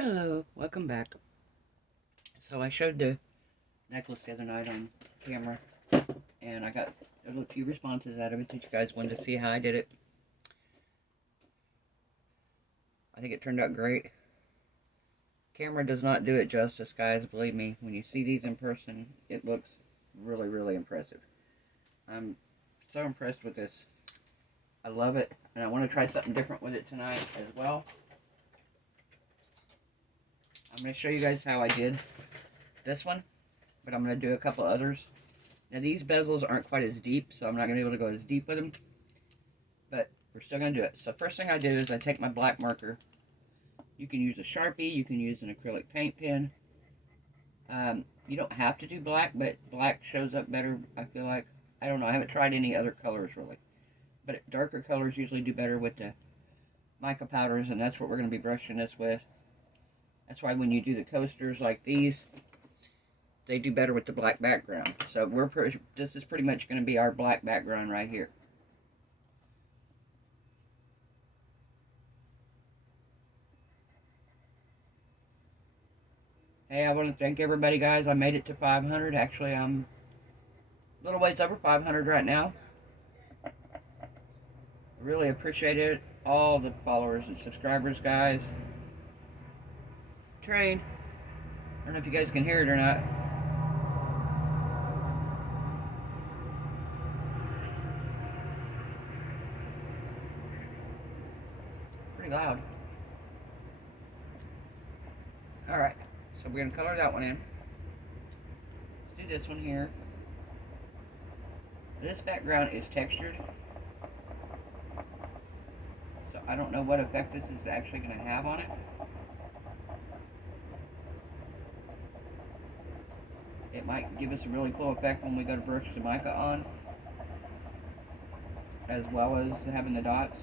Hello, welcome back. So I showed the necklace the other night on camera, and I got a few responses out of it that you guys wanted to see how I did it. I think it turned out great. Camera does not do it justice, guys, believe me. When you see these in person, it looks really, really impressive. I'm so impressed with this. I love it, and I want to try something different with it tonight as well. I'm going to show you guys how I did this one, but I'm going to do a couple others. Now these bezels aren't quite as deep, so I'm not going to be able to go as deep with them, but we're still going to do it. So first thing I did is I take my black marker. You can use a Sharpie, you can use an acrylic paint pen. You don't have to do black, but black shows up better, I feel like. I don't know, I haven't tried any other colors really. But darker colors usually do better with the mica powders, and that's what we're going to be brushing this with. That's why when you do the coasters like these, they do better with the black background. So this is pretty much going to be our black background right here. Hey, I want to thank everybody, guys. I made it to 500. Actually, I'm a little ways over 500 right now. I really appreciate it. All the followers and subscribers, guys. Train. I don't know if you guys can hear it or not. Pretty loud. Alright, so we're going to color that one in. Let's do this one here. This background is textured, so I don't know what effect this is actually going to have on it. It might give us a really cool effect when we go to brush the mica on, as well as having the dots.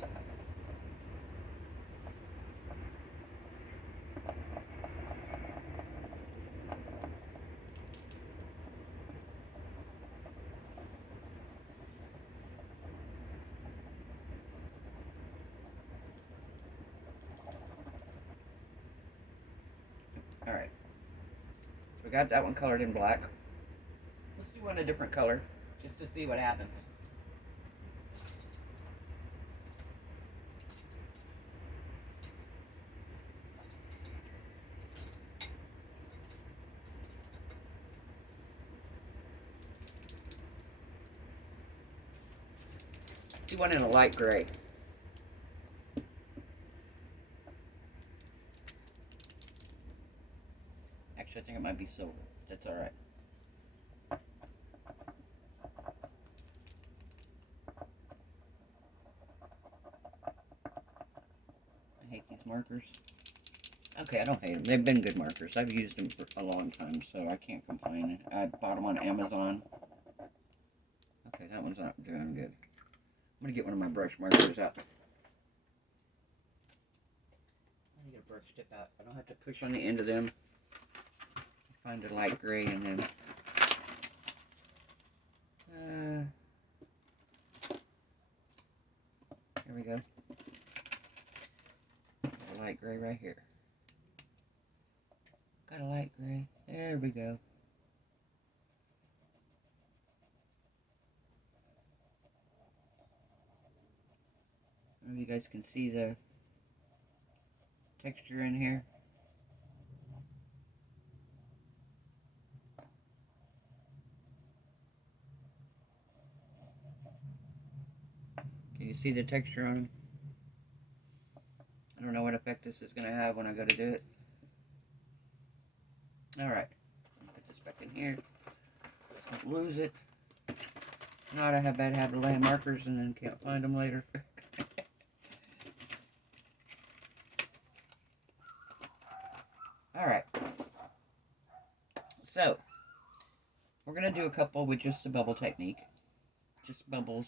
Alright, so we got that one colored in black. Let's do one a different color, just to see what happens. Do one in a light gray. Actually, I think it might be silver. That's alright. I hate these markers. Okay, I don't hate them. They've been good markers. I've used them for a long time, so I can't complain. I bought them on Amazon. Okay, that one's not doing good. I'm going to get one of my brush markers out. I need a brush tip out. I don't have to push on the end of them. Find a light gray and then... here we go. Got a light gray right here. Got a light gray. There we go. I don't know if you guys can see the texture in here. Can you see the texture on them? I don't know what effect this is going to have when I go to do it. Alright, put this back in here. Don't lose it. Not I have bad habit of laying markers and then can't find them later. Alright. So, we're going to do a couple with just the bubble technique. Just bubbles.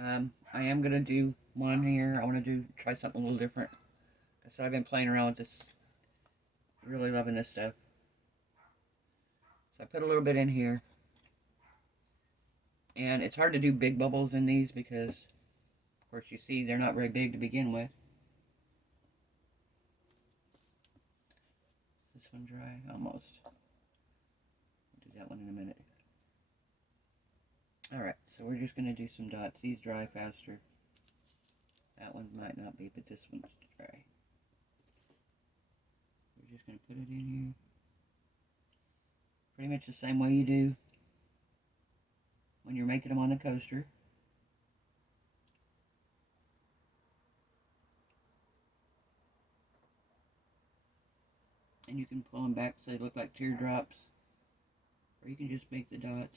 I am going to do one here. I want to try something a little different. So I've been playing around with this. Really loving this stuff. So I put a little bit in here. And it's hard to do big bubbles in these because, of course, you see they're not very big to begin with. one dry? Almost. We'll do that one in a minute. Alright, so we're just going to do some dots. These dry faster. That one might not be, but this one's dry. We're just going to put it in here. Pretty much the same way you do when you're making them on the coaster. And you can pull them back so they look like teardrops. Or you can just make the dots.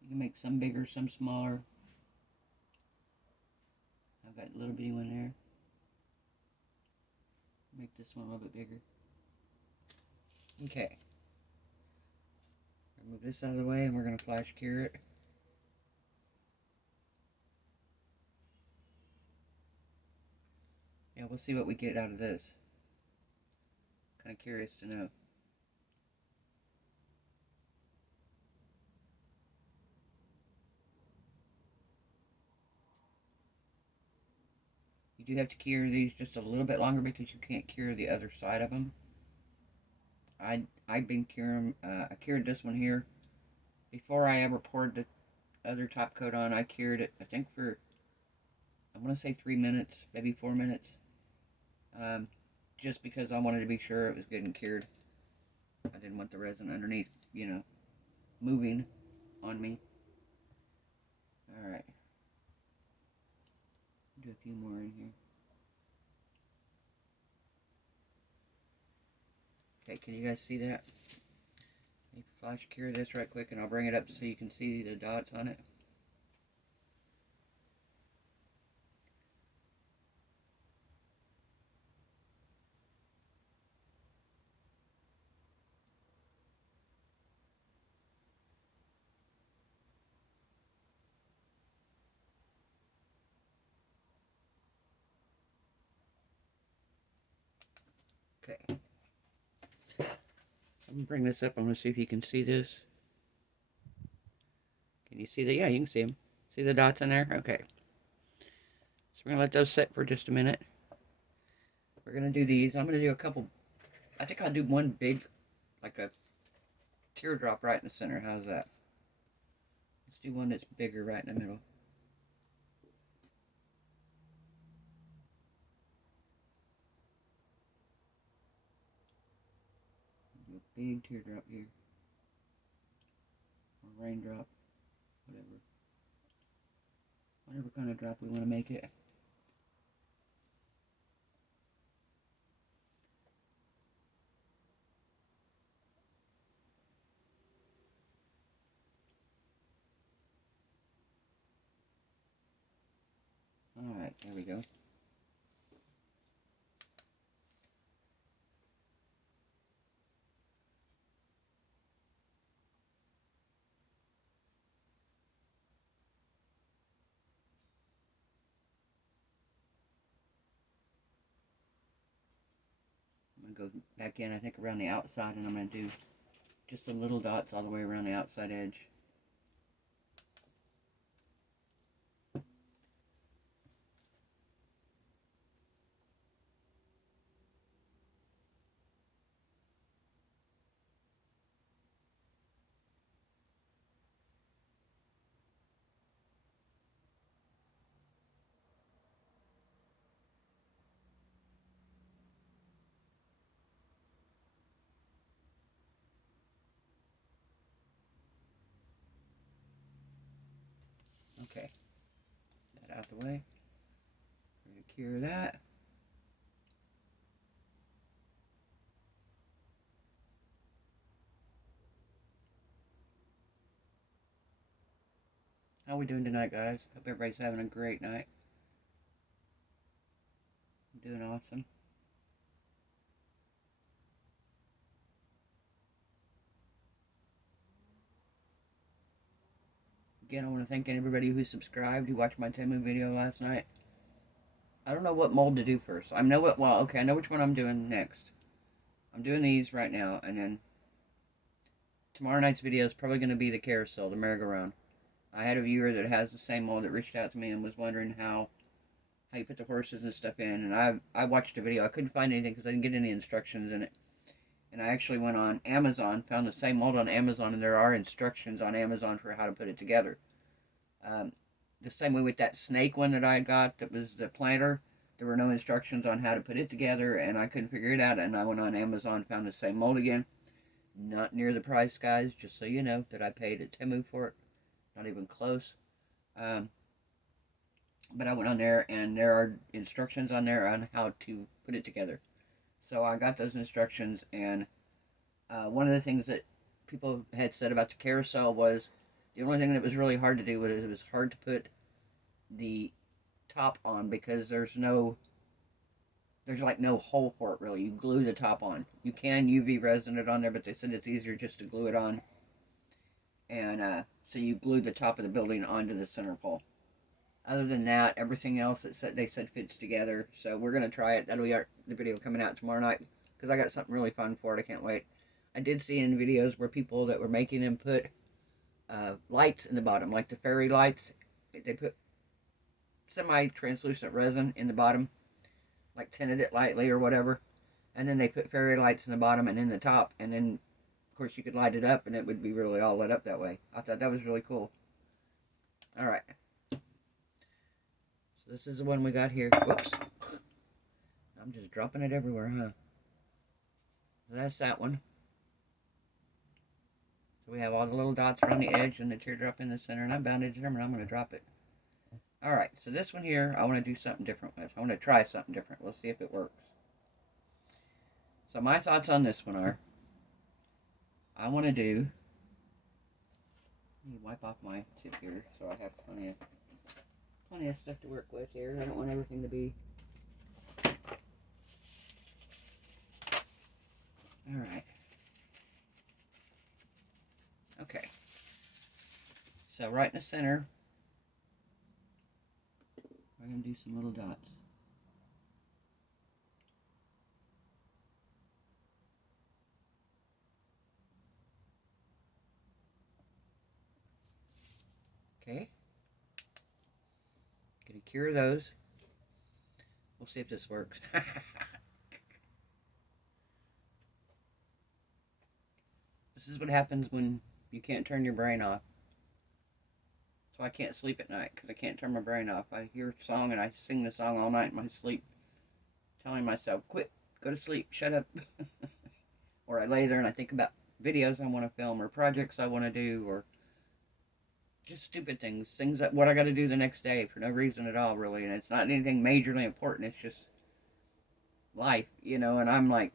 You can make some bigger, some smaller. I've got a little bitty one there. Make this one a little bit bigger. Okay. Move this out of the way and we're going to flash cure it. Yeah, we'll see what we get out of this. Kind of curious to know. You do have to cure these just a little bit longer because you can't cure the other side of them. I've been curing them. I cured this one here before I ever poured the other top coat on. I cured it, I think, for, I want to say 3 minutes, maybe 4 minutes. Just because I wanted to be sure it was good and cured. I didn't want the resin underneath, you know, moving on me. Alright. Do a few more in here. Okay, can you guys see that? Let me flash cure this right quick and I'll bring it up so you can see the dots on it. Okay. I'm going to bring this up. I'm going to see if you can see this. Can you see that? Yeah, you can see them. See the dots in there? Okay. So we're going to let those sit for just a minute. We're going to do these. I'm going to do a couple. I think I'll do one big, like a teardrop right in the center. How's that? Let's do one that's bigger right in the middle. Do a big teardrop here. Or raindrop. Whatever. Whatever kind of drop we want to make it. Alright, there we go. I'm going to go back in, I think, around the outside, and I'm going to do just some little dots all the way around the outside edge. Okay, that out the way. We're going to cure that. How we doing tonight, guys? Hope everybody's having a great night. I'm doing awesome. Again, I want to thank everybody who subscribed, who watched my Temu video last night. I don't know what mold to do first. I know what, well, okay, I know which one I'm doing next. I'm doing these right now, and then tomorrow night's video is probably going to be the carousel, the merry-go-round. I had a viewer that has the same mold that reached out to me and was wondering how how you put the horses and stuff in. And I watched a video. I couldn't find anything because I didn't get any instructions in it. And I actually went on Amazon, found the same mold on Amazon, and there are instructions on Amazon for how to put it together. The same way with that snake one that I got that was the planter. There were no instructions on how to put it together, and I couldn't figure it out. And I went on Amazon, found the same mold again. Not near the price, guys, just so you know, that I paid at Temu for it. Not even close. But I went on there, and there are instructions on there on how to put it together. So I got those instructions, and one of the things that people had said about the carousel was the only thing that was really hard to do was it was hard to put the top on because there's like no hole for it really. You glue the top on. You can UV resin it on there, but they said it's easier just to glue it on. And so you glue the top of the building onto the center pole. Other than that, everything else they said fits together. So we're going to try it. That'll be the video coming out tomorrow night because I got something really fun for it. I can't wait. I did see in videos where people that were making them put lights in the bottom, like the fairy lights. They put semi-translucent resin in the bottom, like tinted it lightly or whatever. And then they put fairy lights in the bottom and in the top. And then, of course, you could light it up and it would be really all lit up that way. I thought that was really cool. Alright. This is the one we got here. Whoops. I'm just dropping it everywhere, huh? So that's that one. So we have all the little dots around the edge and the teardrop in the center, and I'm bound to them, and I'm going to drop it. Alright, so this one here, I want to do something different with. I want to try something different. We'll see if it works. So my thoughts on this one are, I want to do, let me wipe off my tip here so I have plenty of stuff to work with here. I don't want everything to be... Alright. Okay. So right in the center, we're going to do some little dots. Okay. Gonna cure those. We'll see if this works. This is what happens when you can't turn your brain off. So I can't sleep at night because I can't turn my brain off. I hear a song and I sing the song all night in my sleep, telling myself, quit, go to sleep, shut up. Or I lay there and I think about videos I want to film or projects I want to do or just stupid things that what I got to do the next day for no reason at all, really. And it's not anything majorly important. It's just life, you know. And I'm like,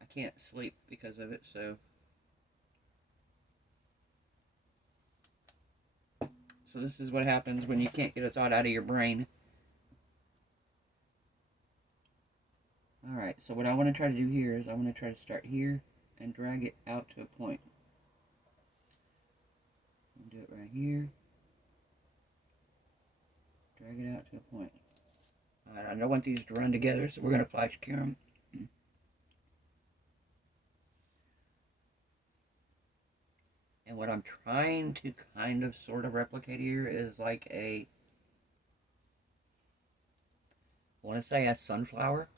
I can't sleep because of it. So this is what happens when you can't get a thought out of your brain. All right. So what I want to try to do here is I want to try to start here and drag it out to a point. Do it right here. Drag it out to a point. I don't want these to run together, so we're going to flash cure them. And what I'm trying to kind of sort of replicate here is like I want to say a sunflower,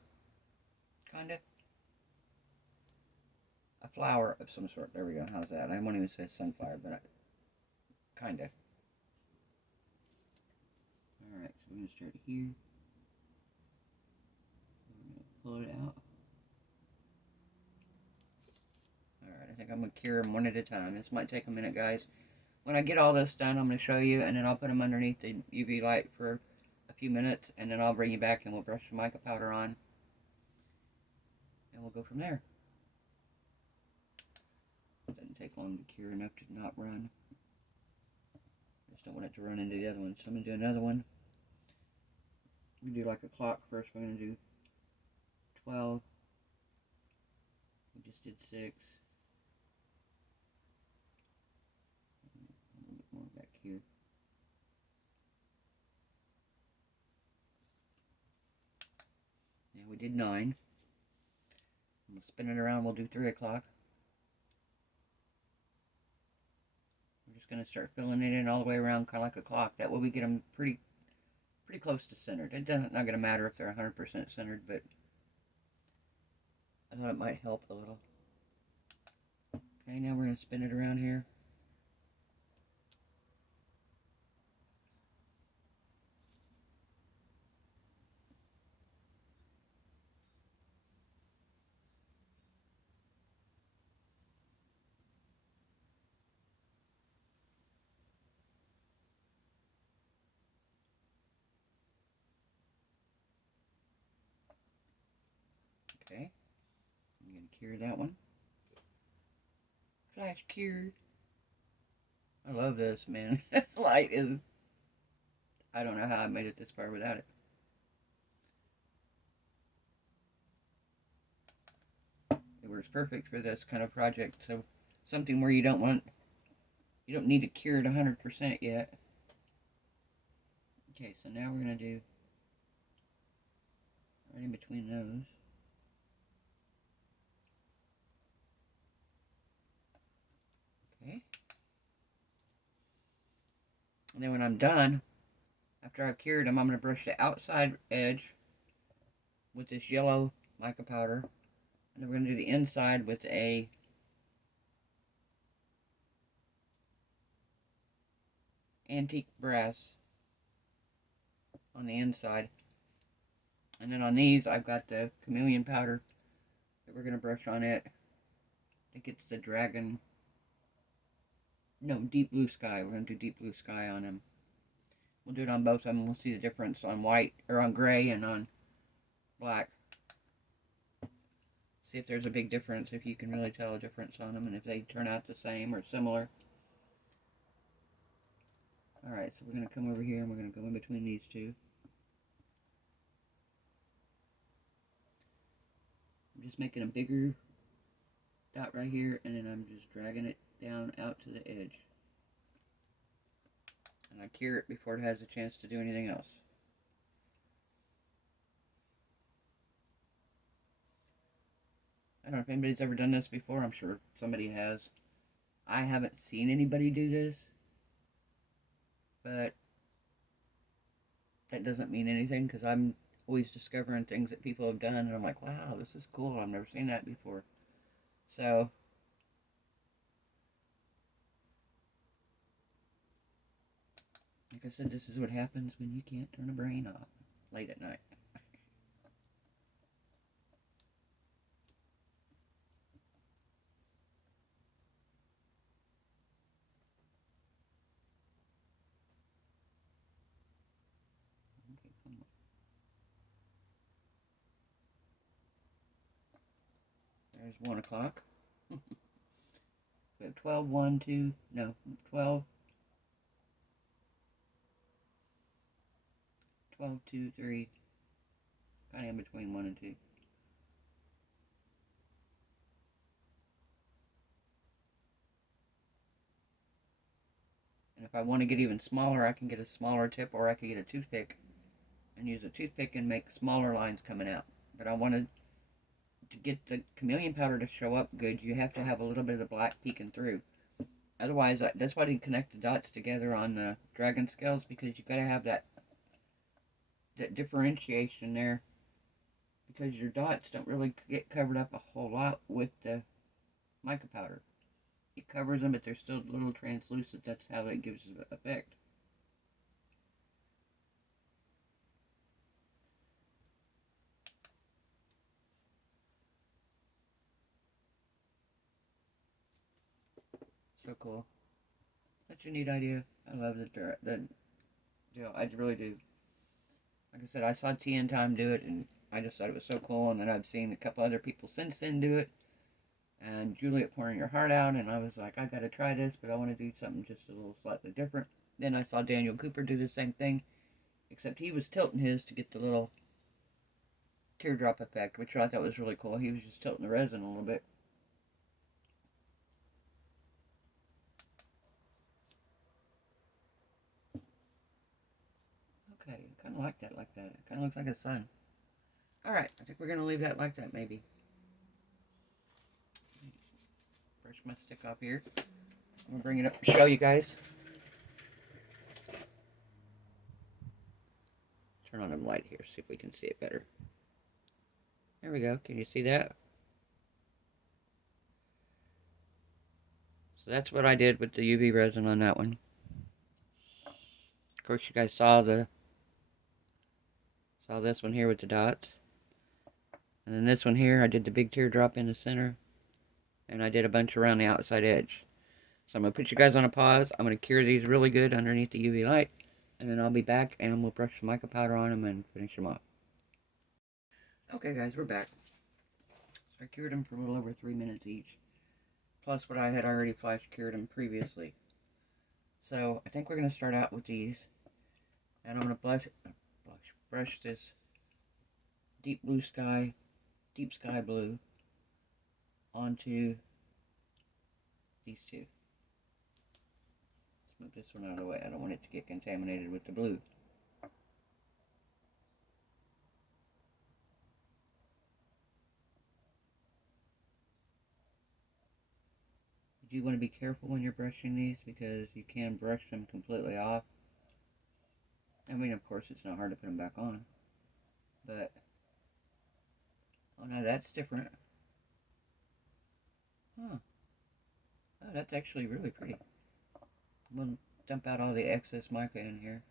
kind of. A flower of some sort. There we go. How's that? I won't even say sunflower, but kind of. Alright, so we're going to start here. We're going to pull it out. Alright, I think I'm going to cure them one at a time. This might take a minute, guys. When I get all this done, I'm going to show you, and then I'll put them underneath the UV light for a few minutes, and then I'll bring you back and we'll brush the mica powder on. And we'll go from there. It doesn't take long to cure enough to not run. Just don't want it to run into the other one. So I'm going to do another one. We do like a clock first. We're going to do 12. We just did 6. A little bit more back here. Yeah, we did 9. We'll spin it around. We'll do 3 o'clock. We're just going to start filling it in all the way around, kind of like a clock. That way we get them pretty pretty close to centered. It's not going to matter if they're 100% centered, but I thought it might help a little. Okay, now we're going to spin it around here. Okay, I'm going to cure that one. Flash cured. I love this, man. This light is... I don't know how I made it this far without it. It works perfect for this kind of project. So something where you don't need to cure it 100% yet. Okay, so now we're going to do right in between those. Okay. And then when I'm done, after I've cured them, I'm going to brush the outside edge with this yellow mica powder. And then we're going to do the inside with a antique brass on the inside. And then on these, I've got the chameleon powder that we're going to brush on it. I think it's the dragon. No, deep blue sky. We're going to do deep blue sky on them. We'll do it on both of them. We'll see the difference on white, or on gray and on black. See if there's a big difference, if you can really tell a difference on them, and if they turn out the same or similar. Alright, so we're going to come over here and we're going to go in between these two. I'm just making a bigger dot right here, and then I'm just dragging it down out to the edge. And I cure it before it has a chance to do anything else. I don't know if anybody's ever done this before. I'm sure somebody has. I haven't seen anybody do this, but that doesn't mean anything, because I'm always discovering things that people have done, and I'm like, wow, this is cool. I've never seen that before. So, like I said, this is what happens when you can't turn a brain off late at night. Okay, come on. There's 1 o'clock. We have 12, 1, 2, no, 12, 12, 2, 3, kind of in between 1 and 2. And if I want to get even smaller, I can get a smaller tip, or I can get a toothpick and use a toothpick and make smaller lines coming out. But I wanted to get the chameleon powder to show up good, you have to have a little bit of the black peeking through. Otherwise, that's why I didn't connect the dots together on the dragon scales, because you got to have that differentiation there, because your dots don't really get covered up a whole lot with the mica powder. It covers them, but they're still a little translucent. That's how it gives the effect. So cool. Such a neat idea. I love the gel. I really do. Like I said, I saw T in Time do it, and I just thought it was so cool. And then I've seen a couple other people since then do it. And Juliet Pouring Your Heart Out, and I was like, I gotta try this, but I want to do something just a little slightly different. Then I saw Daniel Cooper do the same thing, except he was tilting his to get the little teardrop effect, which I thought was really cool. He was just tilting the resin a little bit. Okay, I kind of like that like that. It kind of looks like a sun. Alright, I think we're going to leave that like that, maybe. Brush my stick off here. I'm going to bring it up to show you guys. turn on the light here, see if we can see it better. There we go. Can you see that? So that's what I did with the UV resin on that one. Of course, you guys saw this one here with the dots. And then this one here, I did the big teardrop in the center. And I did a bunch around the outside edge. So I'm going to put you guys on a pause. I'm going to cure these really good underneath the UV light. And then I'll be back and we'll brush some mica powder on them and finish them off. Okay guys, we're back. So I cured them for a little over 3 minutes each. Plus what I had already flash cured them previously. So I think we're going to start out with these. And I'm going to brush this deep sky blue onto these two. Let's move this one out of the way. I don't want it to get contaminated with the blue. You do want to be careful when you're brushing these because you can brush them completely off. I mean, of course, it's not hard to put them back on. But, oh no, that's different. Huh. Oh, that's actually really pretty. I'm going to dump out all the excess mica in here.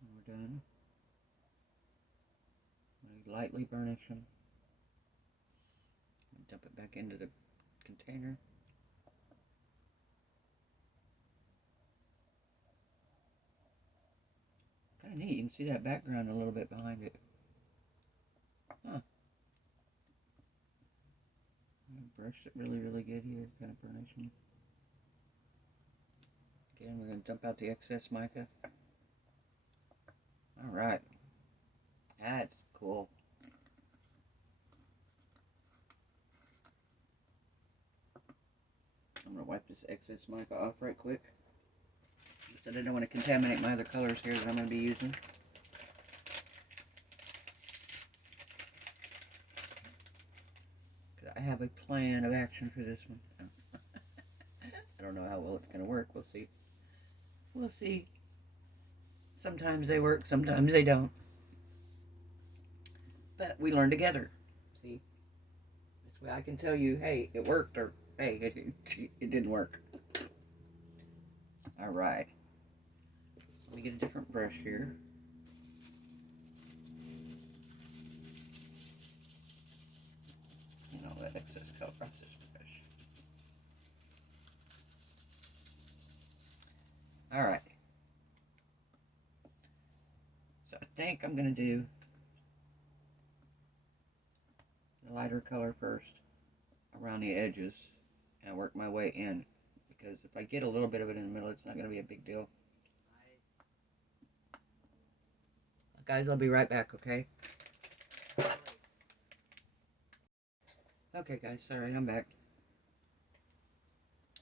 And we're done. I'm going to lightly burnish them. Dump it back into the container. Kind of neat. You can see that background a little bit behind it. Huh. Brush it really good here, kind of burnishing. Again, we're going to dump out the excess mica. Alright. That's cool. I'm going to wipe this excess mica off right quick. So I don't want to contaminate my other colors here that I'm going to be using. I have a plan of action for this one. I don't know how well it's going to work. We'll see. We'll see. Sometimes they work, sometimes they don't. But we learn together. See? This way I can tell you, hey, it worked, or hey, it didn't work. Alright. Let me get a different brush here. And all that excess color off this brush. Alright. So I think I'm going to do the lighter color first around the edges and work my way in. Because if I get a little bit of it in the middle, it's not going to be a big deal. Guys, I'll be right back, okay? Okay, guys, sorry, I'm back.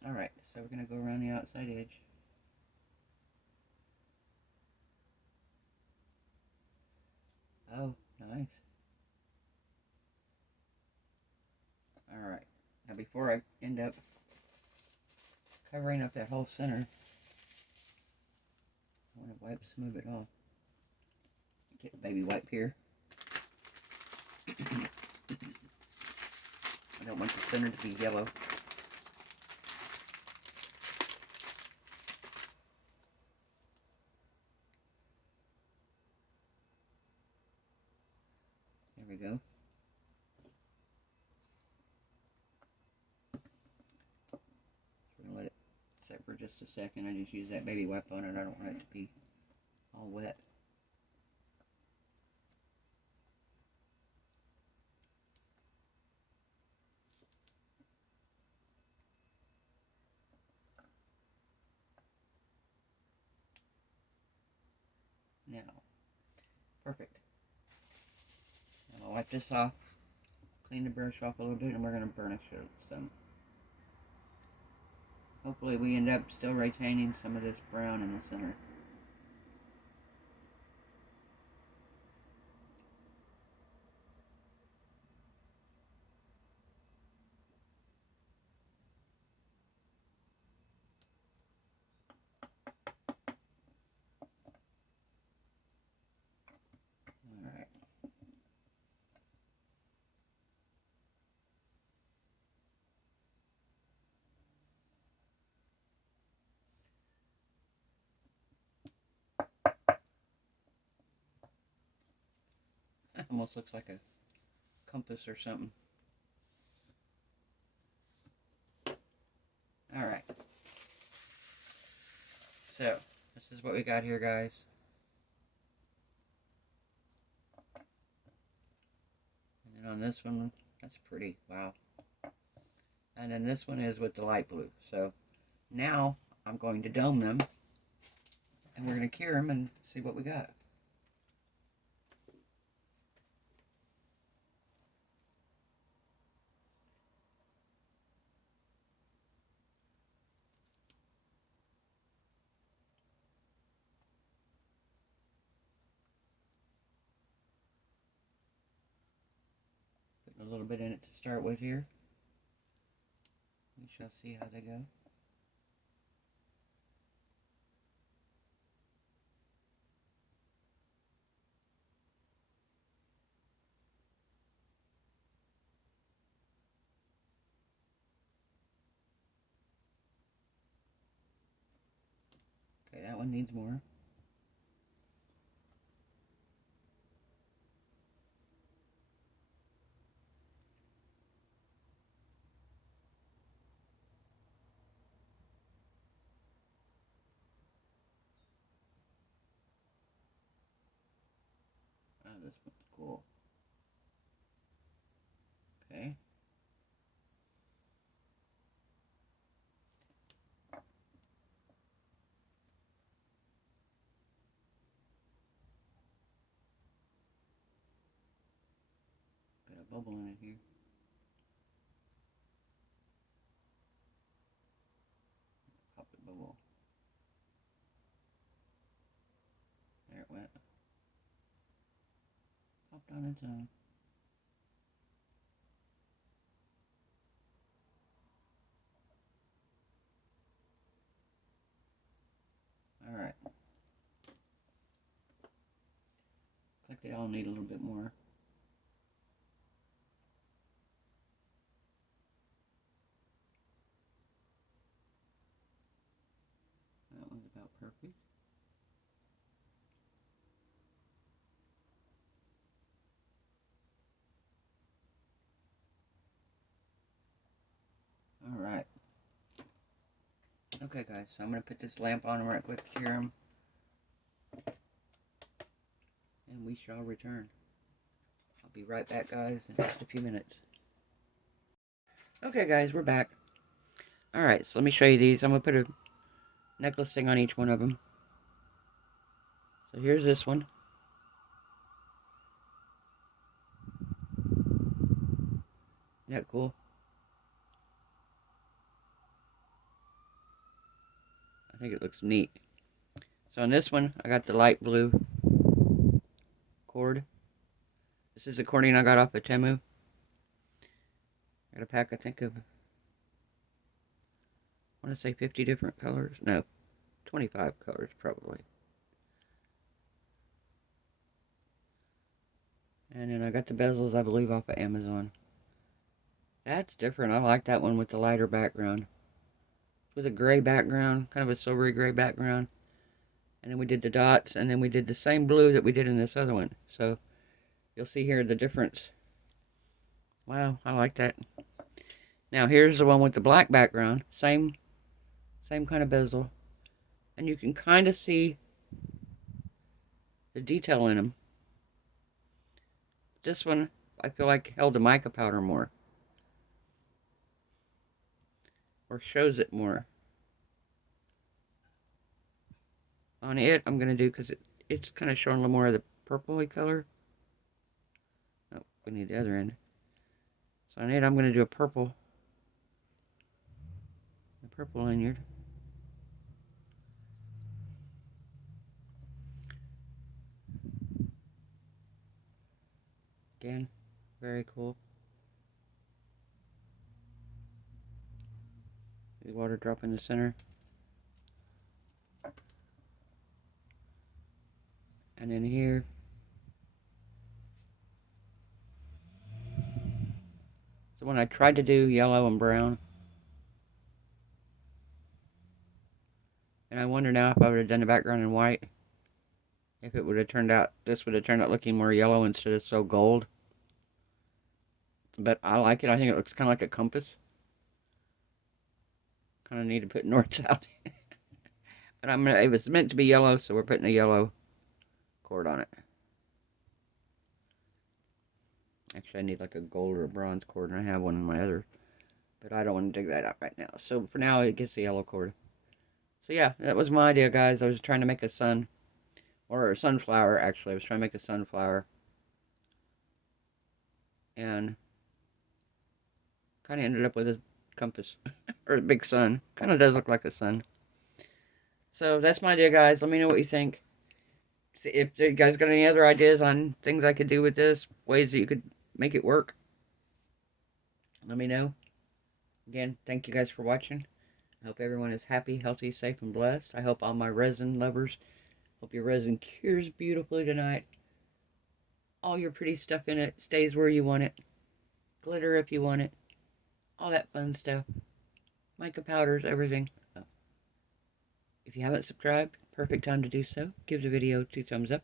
Alright, so we're going to go around the outside edge. Oh, nice. Alright, now before I end up covering up that whole center, I want to wipe some of it off. Get a baby wipe here. I don't want the center to be yellow. There we go. We're going to let it set for just a second. I just use that baby wipe on it. I don't want it to be all wet. Now, perfect. I'm going to wipe this off, clean the brush off a little bit, and we're going to burnish it some. Hopefully we end up still retaining some of this brown in the center. Almost looks like a compass or something. Alright. So, this is what we got here, guys. And then on this one, that's pretty. Wow. And then this one is with the light blue. So, now I'm going to dome them. And we're going to cure them and see what we got. Putting a little bit in it to start with here. We shall see how they go. Okay, that one needs more. Oh, this one's cool. Okay. Got a bubble in it here. Pop the bubble. There it went. Popped on its own. Alright. Looks like they all need a little bit more. That one's about perfect. Alright. Okay, guys, so I'm going to put this lamp on right quick to cure them. And we shall return. I'll be right back, guys, in just a few minutes. Okay, guys, we're back. Alright, so let me show you these. I'm going to put a necklace thing on each one of them. So here's this one. Isn't that cool? I think it looks neat. So on this one, I got the light blue cord. This is the cording I got off of Temu. I got a pack, I think, of, I want to say 50 different colors. No, 25 colors, probably. And then I got the bezels, I believe, off of Amazon. That's different. I like that one with the lighter background. With a gray background, kind of a silvery gray background. And then we did the dots, and then we did the same blue that we did in this other one. So, you'll see here the difference. Wow, I like that. Now, here's the one with the black background. Same kind of bezel. And you can kind of see the detail in them. This one, I feel like held the mica powder more. Or shows it more. On it, I'm going to do, because it's kind of showing a little more of the purpley color. Oh, we need the other end. So on it, I'm going to do a purple lanyard. Again, very cool. The water drop in the center. And then here. So when I tried to do yellow and brown. And I wonder now if I would have done the background in white. If it would have turned out, this would have turned out looking more yellow instead of so gold. But I like it. I think it looks kind of like a compass. Kind of need to put north-south. But it was meant to be yellow, so we're putting a yellow cord on it. Actually, I need like a gold or a bronze cord, and I have one in my other. But I don't want to dig that out right now. So for now, it gets the yellow cord. So yeah, that was my idea, guys. I was trying to make a sun. Or a sunflower, actually. I was trying to make a sunflower. And kind of ended up with a compass. Or a big sun. Kind of does look like a sun. So that's my idea, guys. Let me know what you think. If you guys got any other ideas on things I could do with this, ways that you could make it work, let me know. Again, thank you guys for watching. I hope everyone is happy, healthy, safe, and blessed. I hope all my resin lovers, hope your resin cures beautifully tonight. All your pretty stuff in it stays where you want it. Glitter if you want it. All that fun stuff. Mica powders, everything. If you haven't subscribed, perfect time to do so. Give the video 2 thumbs up.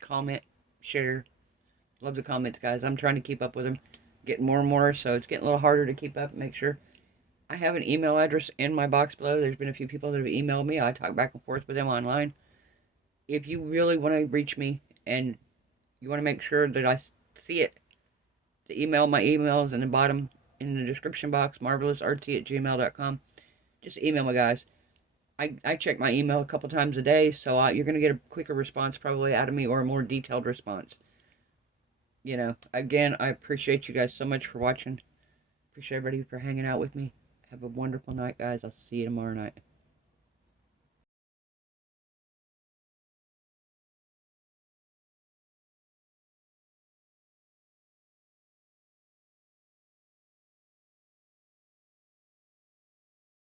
Comment, share. Love the comments, guys. I'm trying to keep up with them. Getting more and more, so it's getting a little harder to keep up. Make sure. I have an email address in my box below. There's been a few people that have emailed me. I talk back and forth with them online. If you really want to reach me and you want to make sure that I see it, the email, my email is in the bottom in the description box, MarvelousArtzy@gmail.com. Just email me, guys. I check my email a couple times a day, so you're going to get a quicker response probably out of me, or a more detailed response. You know, again, I appreciate you guys so much for watching. Appreciate everybody for hanging out with me. Have a wonderful night, guys. I'll see you tomorrow night.